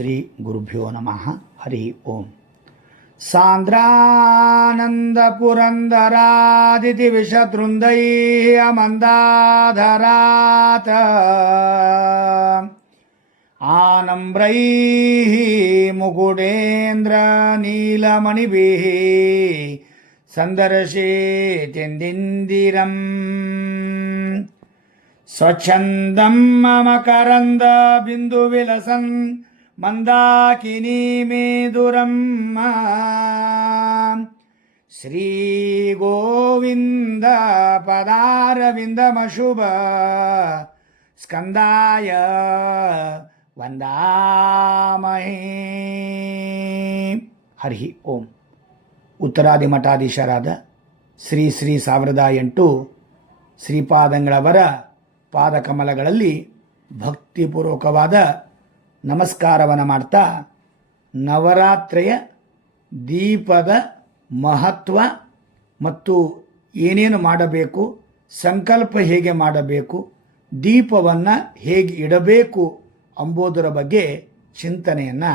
శ్రీ గురుభ్యో నమ హరి ఓం సాంద్రానందపురందరాదితి విషదృందై అమందాధరాత ఆనమ్రైः मुकुडेन्द्रनीलमणिभिः सन्दर्शेत्यन्दिन्दिरम् स्वच्छन्दं मम करन्दबिन्दुविलसन् बिन्दुविलसन् मन्दाकिनी मेदुरं श्रीगोविन्द पदारविन्दमशुभ स्कन्दाय ವಂದಾಮಹೇ ಹರಿ ಓಂ ಉತ್ತರಾದಿ ಮಠಾಧೀಶರಾದ ಶ್ರೀ ಶ್ರೀ ಸಾವಿರದ ಎಂಟು ಶ್ರೀಪಾದಂಗಳವರ ಪಾದಕಮಲಗಳಲ್ಲಿ ಭಕ್ತಿಪೂರ್ವಕವಾದ ನಮಸ್ಕಾರವನ್ನು ಮಾಡ್ತಾ ನವರಾತ್ರಿಯ ದೀಪದ ಮಹತ್ವ ಮತ್ತು ಏನೇನು ಮಾಡಬೇಕು, ಸಂಕಲ್ಪ ಹೇಗೆ ಮಾಡಬೇಕು, ದೀಪವನ್ನು ಹೇಗೆ ಇಡಬೇಕು ಅಂಬೋದರ ಬಗ್ಗೆ ಚಿಂತನೆಯನ್ನು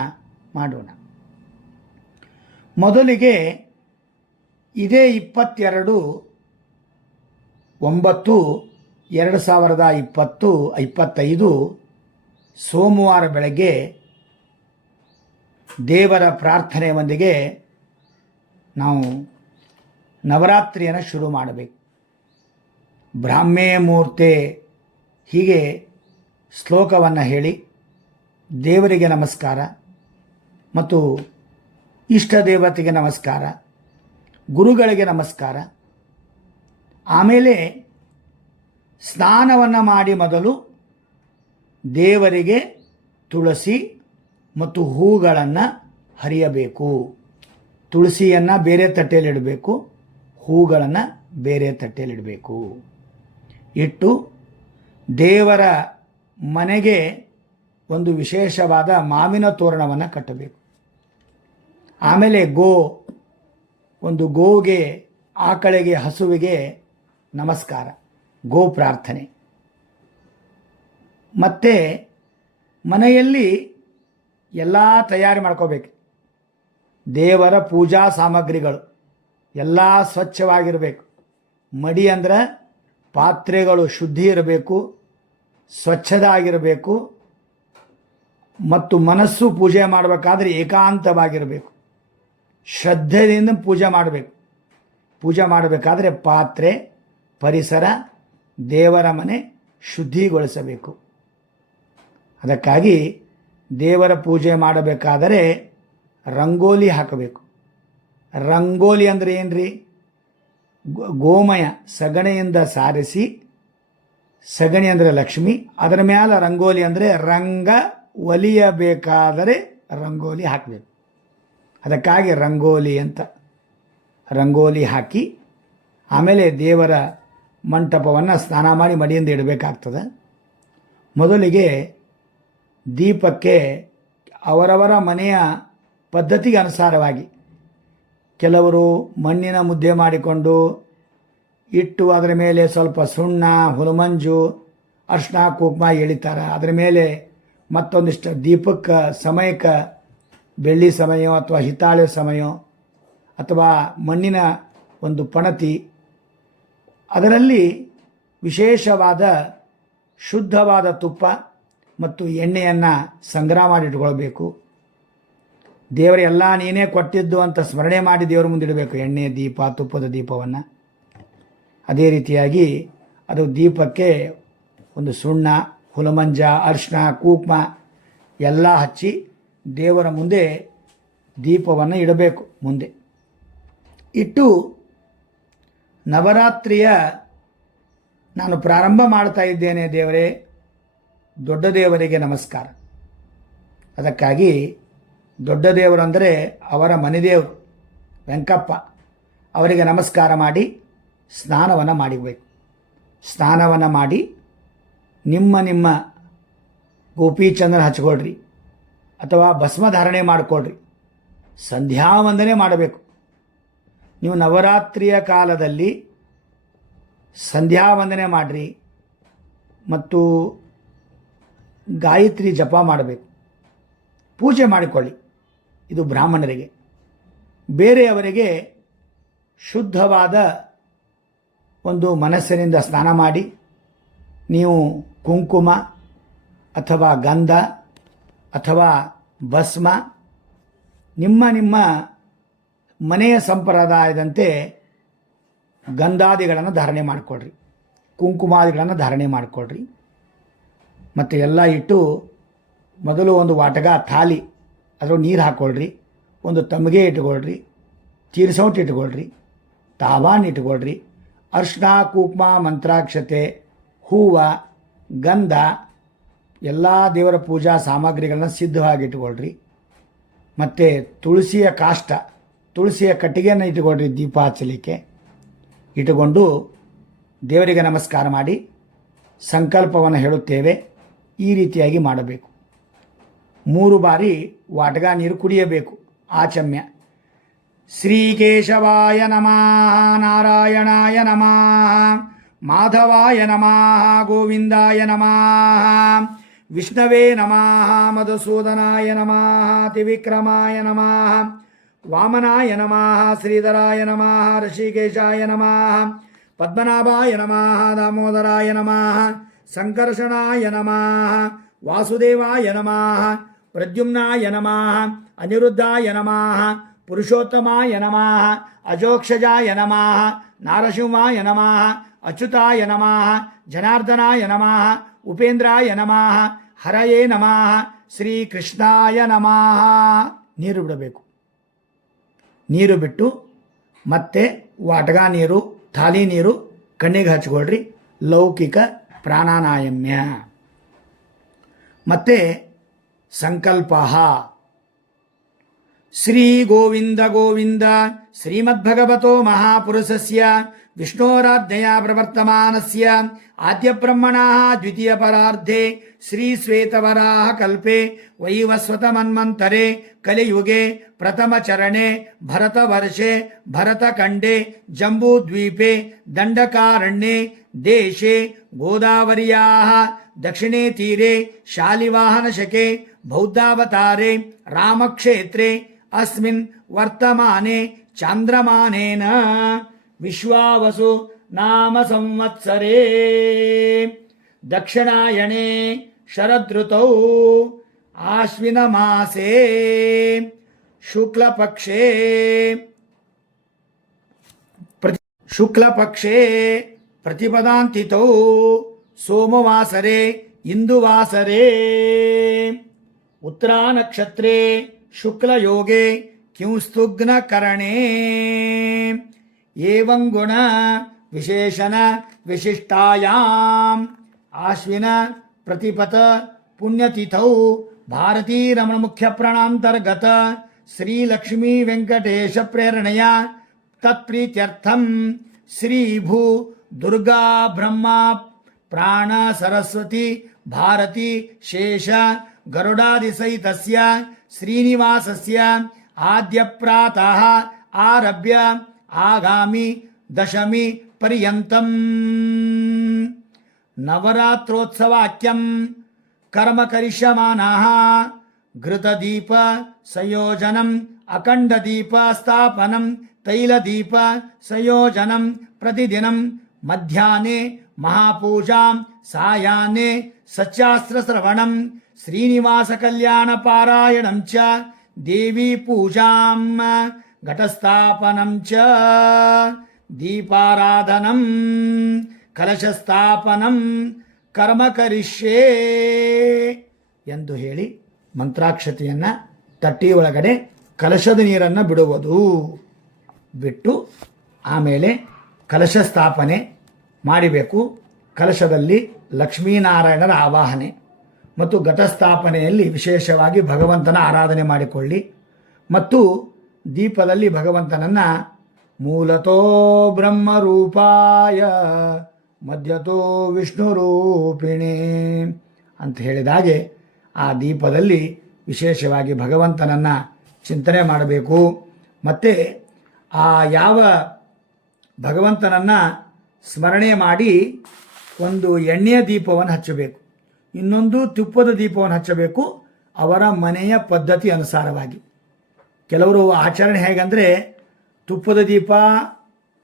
ಮಾಡೋಣ. ಮೊದಲಿಗೆ ಇದೇ ಇಪ್ಪತ್ತೆರಡು ಒಂಬತ್ತು, ಎರಡು ಸಾವಿರದ ಇಪ್ಪತ್ತು, ಇಪ್ಪತ್ತೈದು ಸೋಮವಾರ ಬೆಳಗ್ಗೆ ದೇವರ ಪ್ರಾರ್ಥನೆಯೊಂದಿಗೆ ನಾವು ನವರಾತ್ರಿಯನ್ನು ಶುರು ಮಾಡಬೇಕು. ಬ್ರಾಹ್ಮೇ ಮೂರ್ತೆ ಹೀಗೆ ಶ್ಲೋಕವನ್ನು ಹೇಳಿ ದೇವರಿಗೆ ನಮಸ್ಕಾರ ಮತ್ತು ಇಷ್ಟ ದೇವತೆಗೆ ನಮಸ್ಕಾರ, ಗುರುಗಳಿಗೆ ನಮಸ್ಕಾರ. ಆಮೇಲೆ ಸ್ನಾನವನ್ನು ಮಾಡಿ ಮೊದಲು ದೇವರಿಗೆ ತುಳಸಿ ಮತ್ತು ಹೂಗಳನ್ನು ಹರಿಯಬೇಕು. ತುಳಸಿಯನ್ನು ಬೇರೆ ತಟ್ಟೆಯಲ್ಲಿಡಬೇಕು ಹೂಗಳನ್ನು ಬೇರೆ ತಟ್ಟೆಯಲ್ಲಿಡಬೇಕು ಇಟ್ಟು ದೇವರ ಮನೆಗೆ ಒಂದು ವಿಶೇಷವಾದ ಮಾವಿನ ತೋರಣವನ್ನು ಕಟ್ಟಬೇಕು. ಆಮೇಲೆ ಗೋ, ಒಂದು ಗೋಗೆ, ಆಕಳಿಗೆ, ಹಸುವಿಗೆ ನಮಸ್ಕಾರ, ಗೋ ಪ್ರಾರ್ಥನೆ. ಮತ್ತು ಮನೆಯಲ್ಲಿ ಎಲ್ಲ ತಯಾರಿ ಮಾಡ್ಕೋಬೇಕು. ದೇವರ ಪೂಜಾ ಸಾಮಗ್ರಿಗಳು ಎಲ್ಲ ಸ್ವಚ್ಛವಾಗಿರಬೇಕು. ಮಡಿ ಅಂದ್ರೆ ಪಾತ್ರೆಗಳು ಶುದ್ಧಿ ಇರಬೇಕು, ಸ್ವಚ್ಛದಾಗಿರಬೇಕು ಮತ್ತು ಮನಸ್ಸು ಪೂಜೆ ಮಾಡಬೇಕಾದ್ರೆ ಏಕಾಂತವಾಗಿರಬೇಕು. ಶ್ರದ್ಧೆಯಿಂದ ಪೂಜೆ ಮಾಡಬೇಕು. ಪೂಜೆ ಮಾಡಬೇಕಾದ್ರೆ ಪಾತ್ರೆ, ಪರಿಸರ, ದೇವರ ಮನೆ ಶುದ್ಧಿಗೊಳಿಸಬೇಕು. ಅದಕ್ಕಾಗಿ ದೇವರ ಪೂಜೆ ಮಾಡಬೇಕಾದರೆ ರಂಗೋಲಿ ಹಾಕಬೇಕು. ರಂಗೋಲಿ ಅಂದರೆ ಏನ್ರಿ? ಗೋಮಯ, ಸಗಣೆಯಿಂದ ಸಾರಿಸಿ, ಸಗಣಿ ಅಂದರೆ ಲಕ್ಷ್ಮಿ, ಅದರ ಮೇಲೆ ರಂಗೋಲಿ ಅಂದರೆ ರಂಗ ಒಲಿಯಬೇಕಾದರೆ ರಂಗೋಲಿ ಹಾಕಬೇಕು. ಅದಕ್ಕಾಗಿ ರಂಗೋಲಿ ಅಂತ ರಂಗೋಲಿ ಹಾಕಿ, ಆಮೇಲೆ ದೇವರ ಮಂಟಪವನ್ನು ಸ್ನಾನ ಮಾಡಿ ಮಡಿಯಿಂದ ಇಡಬೇಕಾಗ್ತದೆ. ಮೊದಲಿಗೆ ದೀಪಕ್ಕೆ ಅವರವರ ಮನೆಯ ಪದ್ಧತಿಗೆ ಅನುಸಾರವಾಗಿ ಕೆಲವರು ಮಣ್ಣಿನ ಮುದ್ದೆ ಮಾಡಿಕೊಂಡು ಇಟ್ಟು ಅದರ ಮೇಲೆ ಸ್ವಲ್ಪ ಸುಣ್ಣ, ಹುಲಮಂಜು ಅರ್ಶಿನ ಕುಂಕುಮ ಎಳಿತಾರೆ. ಅದರ ಮೇಲೆ ಮತ್ತೊಂದಿಷ್ಟು ದೀಪಕ್ಕೆ ಸಮಯಕ್ಕೆ ಬೆಳ್ಳಿ ಸಮಯ ಅಥವಾ ಹಿತ್ತಾಳೆ ಸಮಯ ಅಥವಾ ಮಣ್ಣಿನ ಒಂದು ಪಣತಿ ಅದರಲ್ಲಿ ವಿಶೇಷವಾದ ಶುದ್ಧವಾದ ತುಪ್ಪ ಮತ್ತು ಎಣ್ಣೆಯನ್ನು ಸಂಗ್ರಹ ಮಾಡಿಟ್ಕೊಳ್ಬೇಕು ದೇವರ, ಎಲ್ಲ ನೀನೇ ಕೊಟ್ಟಿದ್ದು ಅಂತ ಸ್ಮರಣೆ ಮಾಡಿ ದೇವರ ಮುಂದಿಡಬೇಕು ಎಣ್ಣೆ, ದೀಪ, ತುಪ್ಪದ ದೀಪವನ್ನು. ಅದೇ ರೀತಿಯಾಗಿ ಅದು ದೀಪಕ್ಕೆ ಒಂದು ಸುಣ್ಣ, ಹುಲಮಂಜ, ಅರ್ಶಿಣ, ಕೂಕ್ಮ ಎಲ್ಲ ಹಚ್ಚಿ ದೇವರ ಮುಂದೆ ದೀಪವನ್ನು ಇಡಬೇಕು ಮುಂದೆ. ಇಟ್ಟು ನವರಾತ್ರಿಯ ನಾನು ಪ್ರಾರಂಭ ಮಾಡ್ತಾ ಇದ್ದೇನೆ ದೇವರೇ. ದೊಡ್ಡ ದೇವರಿಗೆ ನಮಸ್ಕಾರ. ಅದಕ್ಕಾಗಿ ದೊಡ್ಡ ದೇವರು ಅಂದರೆ ಅವರ ಮನೆದೇವರು ವೆಂಕಪ್ಪ. ಅವರಿಗೆ ನಮಸ್ಕಾರ ಮಾಡಿ ಸ್ನಾನವನ್ನು ಮಾಡಿಬೇಕು ಸ್ನಾನವನ್ನು ಮಾಡಿ ನಿಮ್ಮ ನಿಮ್ಮ ಗೋಪೀಚಂದ್ರ ಹಚ್ಕೊಳ್ರಿ ಅಥವಾ ಭಸ್ಮಧಾರಣೆ ಮಾಡಿಕೊಳ್ರಿ. ಸಂಧ್ಯಾ ವಂದನೆ ಮಾಡಬೇಕು. ನೀವು ನವರಾತ್ರಿಯ ಕಾಲದಲ್ಲಿ ಸಂಧ್ಯಾ ವಂದನೆ ಮಾಡಿರಿ ಮತ್ತು ಗಾಯತ್ರಿ ಜಪ ಮಾಡಬೇಕು. ಪೂಜೆ ಮಾಡಿಕೊಳ್ಳಿ. ಇದು ಬ್ರಾಹ್ಮಣರಿಗೆ. ಬೇರೆಯವರಿಗೆ ಶುದ್ಧವಾದ ಒಂದು ಮನಸ್ಸಿನಿಂದ ಸ್ನಾನ ಮಾಡಿ, ನೀವು ಕುಂಕುಮ ಅಥವಾ ಗಂಧ ಅಥವಾ ಭಸ್ಮ, ನಿಮ್ಮ ನಿಮ್ಮ ಮನೆಯ ಸಂಪ್ರದಾಯದಂತೆ ಗಂಧಾದಿಗಳನ್ನು ಧಾರಣೆ ಮಾಡಿಕೊಡ್ರಿ. ಕುಂಕುಮಾದಿಗಳನ್ನು ಧಾರಣೆ ಮಾಡಿಕೊಡ್ರಿ. ಮತ್ತು ಎಲ್ಲ ಇಟ್ಟು ಮೊದಲು ಒಂದು ವಾಟಗ, ಥಾಲಿ ಅದ್ರ ನೀರು ಹಾಕ್ಕೊಳ್ರಿ ಒಂದು ತಮಗೆ ಇಟ್ಕೊಳ್ರಿ ತೀರ್ಸೌಟ್ ಇಟ್ಕೊಳ್ರಿ, ತಾವಾನ್ ಇಟ್ಕೊಳ್ರಿ, ಅರ್ಶಿನ, ಕೂಪ್ಮ, ಮಂತ್ರಾಕ್ಷತೆ, ಹೂವು, ಗಂಧ, ಎಲ್ಲ ದೇವರ ಪೂಜಾ ಸಾಮಗ್ರಿಗಳನ್ನ ಸಿದ್ಧವಾಗಿ ಇಟ್ಕೊಳ್ರಿ. ಮತ್ತು ತುಳಸಿಯ ಕಾಷ್ಟ, ತುಳಸಿಯ ಕಟ್ಟಿಗೆಯನ್ನು ಇಟ್ಕೊಳ್ರಿ ದೀಪ ಹಚ್ಚಲಿಕ್ಕೆ. ಇಟ್ಟುಕೊಂಡು ದೇವರಿಗೆ ನಮಸ್ಕಾರ ಮಾಡಿ ಸಂಕಲ್ಪವನ್ನು ಹೇಳುತ್ತೇವೆ. ಈ ರೀತಿಯಾಗಿ ಮಾಡಬೇಕು. ಮೂರು ಬಾರಿ ವಾಟಗ ನೀರು ಕುಡಿಯಬೇಕು. ಆಚಮ್ಯ. ಶ್ರೀಕೇಶವಾಯ ನಮಃ, ನಾರಾಯಣಾಯ ನಮಃ, ಮಾಧವಾಯ ನಮಃ, ಗೋವಿಂದಾಯ ನಮಃ, ವಿಷ್ಣವೇ ನಮಃ, ಮಧುಸೂದನಾಯ ನಮಃ, ತ್ರಿವಿಕ್ರಮಾಯ ನಮಃ, ವಾಮನಾಯ ನಮಃ, ಶ್ರೀಧರಾಯ ನಮಃ, ಋಷಿಕೇಶಾಯ ನಮಃ, ಪದ್ಮನಾಭಾಯ ನಮಃ, ದಾಮೋದರಾಯ ನಮಃ ಸಂಕರ್ಷಣಾಯ ನಮಃ, ವಾಸುದೇವಾಯ ನಮಃ, ಪ್ರದ್ಯುಮ್ನಾಯ ನಮಃ, ಅನಿರುದ್ಧಾಯ ನಮಃ, ಪುರುಷೋತ್ತಮಾಯ ನಮಃ, ಅಜೋಕ್ಷಜಾಯ ನಮಃ, ನಾರಸಿಂಹಾಯ ನಮಃ, ಅಚ್ಯುತಾಯ ನಮಃ, ಜನಾರ್ದನಾಯ ನಮಃ, ಉಪೇಂದ್ರಾಯ ನಮಃ, ಹರಯೇ ನಮಃ, ಶ್ರೀಕೃಷ್ಣಾಯ ನಮಃ. ನೀರು ಬಿಡಬೇಕು. ನೀರು ಬಿಟ್ಟು ಮತ್ತೆ ವಾಟಗಾ ನೀರು, ಥಾಲಿ ನೀರು, ಕಣ್ಣಿಗೆ ಹಚ್ಕೊಳ್ರಿ, ಲೌಕಿಕ ಪ್ರಾಣಾನಾಯಮ್ಯ. ಮತ್ತೆ ಸಂಕಲ್ಪ ಶ್ರೀ ಗೋವಿಂದ ಗೋವಿಂದ ಶ್ರೀಮದ್ಭಗವತೋ ಮಹಾಪುರುಷಸ್ಯ विष्णोराध्या प्रवर्तमानस्य आद्यब्रह्मणाः द्वितीयपरार्धे श्रीश्वेतवराः कल्पे वैवस्वतमन्मन्तरे कलियुगे प्रथमचरणे भरतवर्षे भरतखण्डे जम्बूद्वीपे दण्डकारण्ये देशे गोदावर्याः दक्षिणे तीरे शालिवाहनशके बौद्धावतारे रामक्षेत्रे अस्मिन् वर्तमाने चान्द्रमानेन విశ్వావసు నామ సంవత్సరే. దక్షిణాయణే శరదృతౌ ఆశ్వినమాసే శుక్లపక్షే. ప్రతి శుక్లపక్షే ప్రతిపదాంతితో సోమవాసరే ఇందువాసరే. ఉత్తరానక్షత్రే శుక్లయోగే किंस्तुग्नकरणे एवं गुण विशेषण विशिष्टायाम। आश्विन, प्रतिपत, पुण्यतिथौ भारती रमण मुख्य प्रणांतर्गत श्री लक्ष्मी वेंकटेश प्रेरणया तत्प्रीत्यर्थम श्री भू दुर्गा ब्रह्मा, प्राण सरस्वती, भारती शेष गरुडादिसहित श्रीनिवासस्य, आद्यप्रातः, आरभ्य ఆగామి దశమి పర్యంతం. నవరాత్రోత్సవాక్యం కర్మ కరిష్యమానా ఘృతదీప సయోజనం అఖండదీపస్థాపనం తైలదీప సయోజనం ప్రతిదినం. మధ్యాహ్నే మహాపూజాం సాయాహ్నే సత్యాస్త్రశ్రవణం శ్రీనివాసకల్యాణపారాయణం చ దేవీపూజాం. ಘಟಸ್ಥಾಪನಂ ಚ ದೀಪಾರಾಧನಂ ಕಲಶಸ್ಥಾಪನಂ ಕರ್ಮ ಕರಿಷ್ಯೇ ಎಂದು ಹೇಳಿ ಮಂತ್ರಾಕ್ಷತೆಯನ್ನು ತಟ್ಟಿ ಒಳಗಡೆ ಕಲಶದ ನೀರನ್ನು ಬಿಡುವುದು. ಬಿಟ್ಟು ಆಮೇಲೆ ಕಲಶ ಸ್ಥಾಪನೆ ಮಾಡಬೇಕು. ಕಲಶದಲ್ಲಿ ಲಕ್ಷ್ಮೀನಾರಾಯಣರ ಆವಾಹನೆ ಮತ್ತು ಘಟಸ್ಥಾಪನೆಯಲ್ಲಿ ವಿಶೇಷವಾಗಿ ಭಗವಂತನ ಆರಾಧನೆ ಮಾಡಿಕೊಳ್ಳಿ. ಮತ್ತು ದೀಪದಲ್ಲಿ ಭಗವಂತನನ್ನ ಮೂಲತೋ ಬ್ರಹ್ಮರೂಪಾಯ, ಮಧ್ಯತೋ ವಿಷ್ಣು ರೂಪಿಣಿ ಅಂತ ಹೇಳಿದಾಗೆ ಆ ದೀಪದಲ್ಲಿ ವಿಶೇಷವಾಗಿ ಭಗವಂತನನ್ನು ಚಿಂತನೆ ಮಾಡಬೇಕು. ಮತ್ತು ಆ ಯಾವ ಭಗವಂತನನ್ನು ಸ್ಮರಣೆ ಮಾಡಿ ಒಂದು ಎಣ್ಣೆಯ ದೀಪವನ್ನು ಹಚ್ಚಬೇಕು. ಇನ್ನೊಂದು ತುಪ್ಪದ ದೀಪವನ್ನು ಹಚ್ಚಬೇಕು. ಅವರ ಮನೆಯ ಪದ್ಧತಿ ಅನುಸಾರವಾಗಿ. ಕೆಲವರು ಆಚರಣೆ ಹೇಗಂದರೆ ತುಪ್ಪದ ದೀಪ,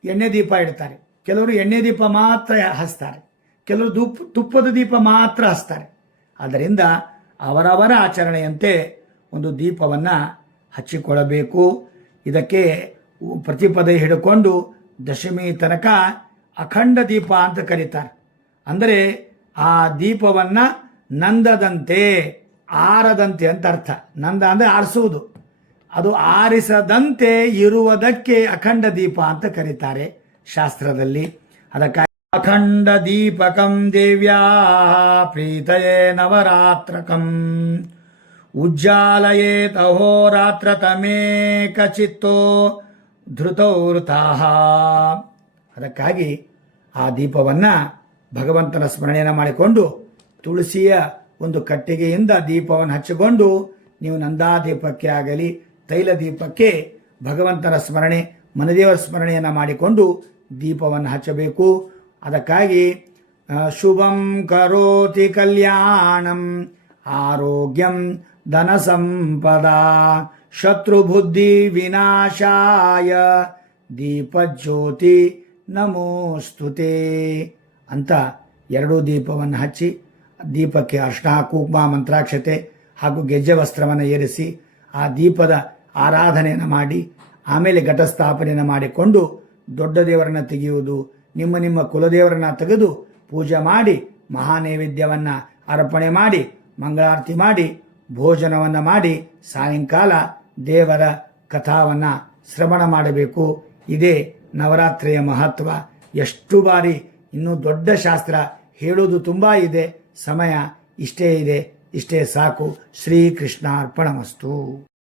ಎಣ್ಣೆ ದೀಪ ಇಡ್ತಾರೆ. ಕೆಲವರು ಎಣ್ಣೆ ದೀಪ ಮಾತ್ರ ಹಚ್ತಾರೆ. ಕೆಲವರು ದುಪ್ ತುಪ್ಪದ ದೀಪ ಮಾತ್ರ ಹಚ್ತಾರೆ. ಆದ್ದರಿಂದ ಅವರವರ ಆಚರಣೆಯಂತೆ ಒಂದು ದೀಪವನ್ನು ಹಚ್ಚಿಕೊಳ್ಳಬೇಕು. ಇದಕ್ಕೆ ಪ್ರತಿಪದ ಹಿಡ್ಕೊಂಡು ದಶಮಿ ತನಕ ಅಖಂಡ ದೀಪ ಅಂತ ಕರೀತಾರೆ. ಅಂದರೆ ಆ ದೀಪವನ್ನು ನಂದದಂತೆ, ಆರದಂತೆ ಅಂತ ಅರ್ಥ. ನಂದ ಅಂದರೆ ಆರಿಸುವುದು. ಅದು ಆರಿಸದಂತೆ ಇರುವುದಕ್ಕೆ ಅಖಂಡ ದೀಪ ಅಂತ ಕರೀತಾರೆ ಶಾಸ್ತ್ರದಲ್ಲಿ. ಅದಕ್ಕಾಗಿ ಅಖಂಡ ದೀಪಕಂ ದೇವ್ಯಾ ಪ್ರೀತಯೇ ನವರಾತ್ರಕಂ. ಉಜ್ಜಾಲಯೇ ತಹೋರಾತ್ರ ತಮೇಕ ಚಿತ್ತೋ ಧೃತೌರ್ತಾಹ ಅದಕ್ಕಾಗಿ ಆ ದೀಪವನ್ನು ಭಗವಂತನ ಸ್ಮರಣೆಯನ್ನು ಮಾಡಿಕೊಂಡು ತುಳಸಿಯ ಒಂದು ಕಟ್ಟಿಗೆಯಿಂದ ದೀಪವನ್ನು ಹಚ್ಚಿಕೊಂಡು ನೀವು ನಂದಾ ದೀಪಕ್ಕೆ ಆಗಲಿ ತೈಲ ದೀಪಕ್ಕೆ ಭಗವಂತನ ಸ್ಮರಣೆ, ಮನದೇವರ ಸ್ಮರಣೆಯನ್ನು ಮಾಡಿಕೊಂಡು ದೀಪವನ್ನು ಹಚ್ಚಬೇಕು. ಅದಕ್ಕಾಗಿ ಶುಭಂ ಕರೋತಿ ಕಲ್ಯಾಣಂ ಆರೋಗ್ಯಂ ಧನ ಸಂಪದ ಶತ್ರುಬುದ್ಧಿ ವಿನಾಶಾಯ ದೀಪಜ್ಯೋತಿ ನಮೋಸ್ತುತೆ ಅಂತ ಎರಡೂ ದೀಪವನ್ನು ಹಚ್ಚಿ, ದೀಪಕ್ಕೆ ಅರ್ಶನ, ಕುಂಕುಮ, ಮಂತ್ರಾಕ್ಷತೆ ಹಾಗೂ ಗೆಜ್ಜೆ ವಸ್ತ್ರವನ್ನು ಏರಿಸಿ ಆ ದೀಪದ ಆರಾಧನೆಯನ್ನು ಮಾಡಿ, ಆಮೇಲೆ ಘಟಸ್ಥಾಪನೆಯನ್ನು ಮಾಡಿಕೊಂಡು ದೊಡ್ಡ ದೇವರನ್ನು ತೆಗೆಯುವುದು, ನಿಮ್ಮ ನಿಮ್ಮ ಕುಲದೇವರನ್ನು ತೆಗೆದು ಪೂಜೆ ಮಾಡಿ, ಮಹಾನೈವೇದ್ಯವನ್ನು ಅರ್ಪಣೆ ಮಾಡಿ, ಮಂಗಳಾರತಿ ಮಾಡಿ, ಭೋಜನವನ್ನು ಮಾಡಿ, ಸಾಯಂಕಾಲ ದೇವರ ಕಥಾವನ್ನು ಶ್ರವಣ ಮಾಡಬೇಕು. ಇದೇ ನವರಾತ್ರಿಯ ಮಹತ್ವ. ಎಷ್ಟು ಬಾರಿ ಇನ್ನೂ ದೊಡ್ಡ ಶಾಸ್ತ್ರ ಹೇಳೋದು ತುಂಬ ಇದೆ, ಸಮಯ ಇಷ್ಟೇ ಇದೆ, ಇಷ್ಟೇ ಸಾಕು. ಶ್ರೀಕೃಷ್ಣ ಅರ್ಪಣಮಸ್ತು